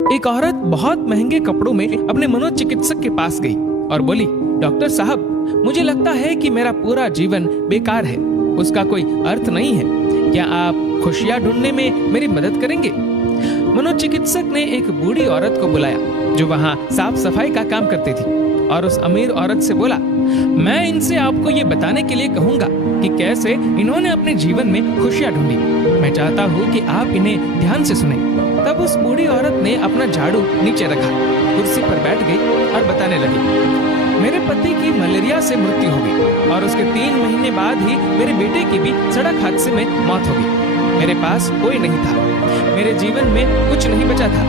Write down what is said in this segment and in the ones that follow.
एक औरत बहुत महंगे कपड़ों में अपने मनोचिकित्सक के पास गई और बोली, डॉक्टर साहब, मुझे लगता है कि मेरा पूरा जीवन बेकार है, उसका कोई अर्थ नहीं है। क्या आप खुशियां ढूंढने में मेरी मदद करेंगे? मनोचिकित्सक ने एक बूढ़ी औरत को बुलाया जो वहाँ साफ सफाई का काम करती थी और उस अमीर औरत से बोला, मैं इनसे आपको ये बताने के लिए कहूंगा कि कैसे इन्होंने अपने जीवन में खुशियां ढूंढी। मैं चाहता हूँ कि आप इन्हें ध्यान से सुने। तब उस बूढ़ी औरत ने अपना झाड़ू नीचे रखा, कुर्सी पर बैठ गई और बताने लगी, मेरे पति की मलेरिया से मृत्यु हो गई और उसके 3 महीने बाद ही मेरे बेटे की भी सड़क हादसे में मौत हो गई। मेरे पास कोई नहीं था, मेरे जीवन में कुछ नहीं बचा था।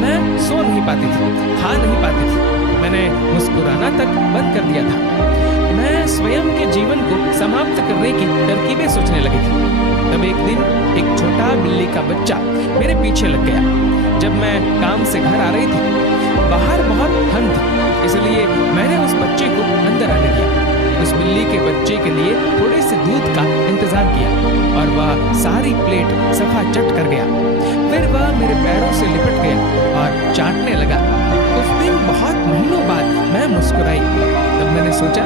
मैं सो नहीं पाती थी, खा नहीं पाती थी, मैंने मुस्कुराना तक बंद कर दिया था। मैं स्वयं के जीवन को समाप्त करने की तरकीबें सोचने लगी थी। तब एक दिन एक छोटा बिल्ली का बच्चा मेरे पीछे लग गया। जब मैं काम से घर आ रही थी, बाहर बहुत ठंड थी, इसलिए मैंने उस बच्चे को अंदर आने दिया। उस बिल्ली के बच्चे के लिए थोड़े से दूध का इंतजाम किया और वह सारी प्लेट सफा चट कर गया। फिर वह मेरे पैरों से लिपट गया और चाटने लगा। उस दिन बहुत महीनों बाद मैं मुस्कुराई। तब मैंने सोचा,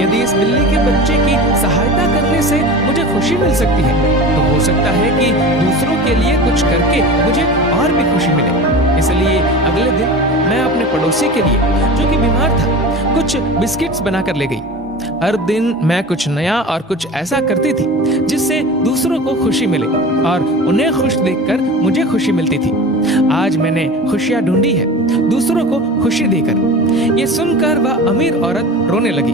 यदि इस बिल्ली के बच्चे की सहायता करने से मुझे खुशी मिल सकती है, तो हो सकता है कि दूसरों के लिए कुछ करके मुझे और भी खुशी मिले। इसलिए अगले दिन मैं अपने पड़ोसी के लिए, जो कि बीमार था, कुछ बिस्किट्स बनाकर ले गई। हर दिन मैं कुछ नया और कुछ ऐसा करती थी जिससे दूसरों को खुशी मिले और उन्हें खुश देखकर मुझे खुशी मिलती थी। आज मैंने खुशियां ढूंढी है, दूसरों को खुशी देकर। ये सुनकर वह अमीर औरत रोने लगी।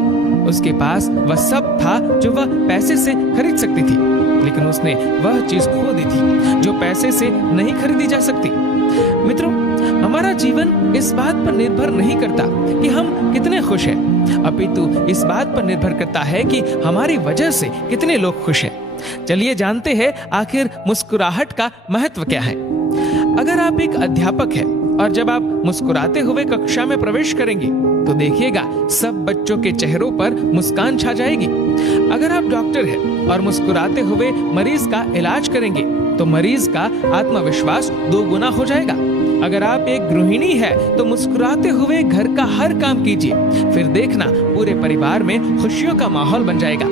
उसके पास वह सब था जो वह पैसे से खरीद सकती थी, लेकिन उसने वह चीज खो दी थी जो पैसे से नहीं खरीदी जा सकती। मित्रों, हमारा जीवन इस बात पर निर्भर नहीं करता कि हम कितने खुश हैं, अपितु इस बात पर निर्भर करता है कि हमारी वजह से कितने लोग खुश हैं। चलिए जानते हैं आखिर मुस्कुराहट का महत्व क्या है। अगर आप एक अध्यापक हैं और जब आप मुस्कुराते हुए कक्षा में प्रवेश करेंगे तो देखिएगा सब बच्चों के चेहरों पर मुस्कान छा जाएगी। अगर आप डॉक्टर हैं और मुस्कुराते हुए मरीज का इलाज करेंगे तो मरीज का आत्मविश्वास 2 गुना हो जाएगा। अगर आप एक गृहिणी है तो मुस्कुराते हुए घर का हर काम कीजिए, फिर देखना पूरे परिवार में खुशियों का माहौल बन जाएगा।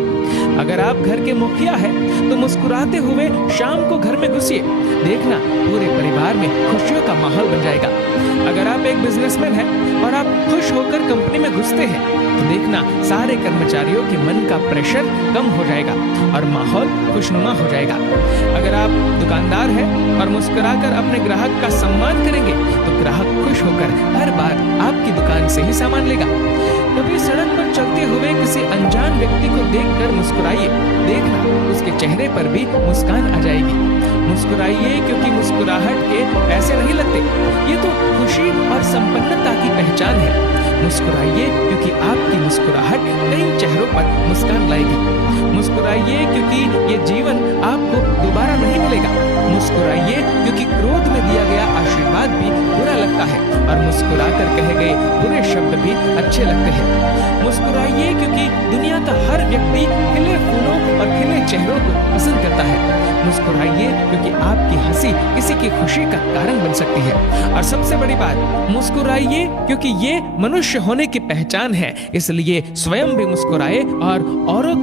अगर आप घर के मुखिया है तो मुस्कुराते हुए शाम को घर में घुसिए, देखना पूरे परिवार में खुशियों का माहौल बन जाएगा। अगर आप एक बिजनेसमैन है और आप खुश होकर कंपनी में घुसते हैं तो देखना सारे कर्मचारियों के मन का प्रेशर कम हो जाएगा और माहौल खुशनुमा हो जाएगा। अगर आप दुकानदार हैं और मुस्कुराकर अपने ग्राहक का सम्मान करेंगे तो ग्राहक खुश होकर हर बार आपकी दुकान से ही सामान लेगा। कभी सड़क पर चलते हुए किसी अनजान व्यक्ति को देखकर मुस्कुराइए, देखना उसके चेहरे पर भी मुस्कान आ जाएगी। मुस्कुराइए क्योंकि मुस्कुराहट के पैसे नहीं लगते, ये तो खुशी और संपन्नता की पहचान है। मुस्कुराइए क्योंकि आपकी मुस्कुराहट कई चेहरों पर मुस्कान लाएगी। मुस्कुराइए क्योंकि ये जीवन आपको दोबारा नहीं मिलेगा। मुस्कुराइए क्योंकि क्रोध में दिया गया आशीर्वाद भी बुरा लगता है और मुस्कुराकर कहे गए बुरे शब्द भी अच्छे लगते हैं। मुस्कुराइए क्योंकि दुनिया का हर व्यक्ति खिले फूलों और खिले चेहरों को पसंद करता है। मुस्कुराइए क्योंकि आपकी हंसी किसी की खुशी का कारण बन सकती है। और सबसे बड़ी बात, मुस्कुराइए क्योंकि ये मनुष्य होने की पहचान है, इसलिए स्वयं भी मुस्कुराए और औरों के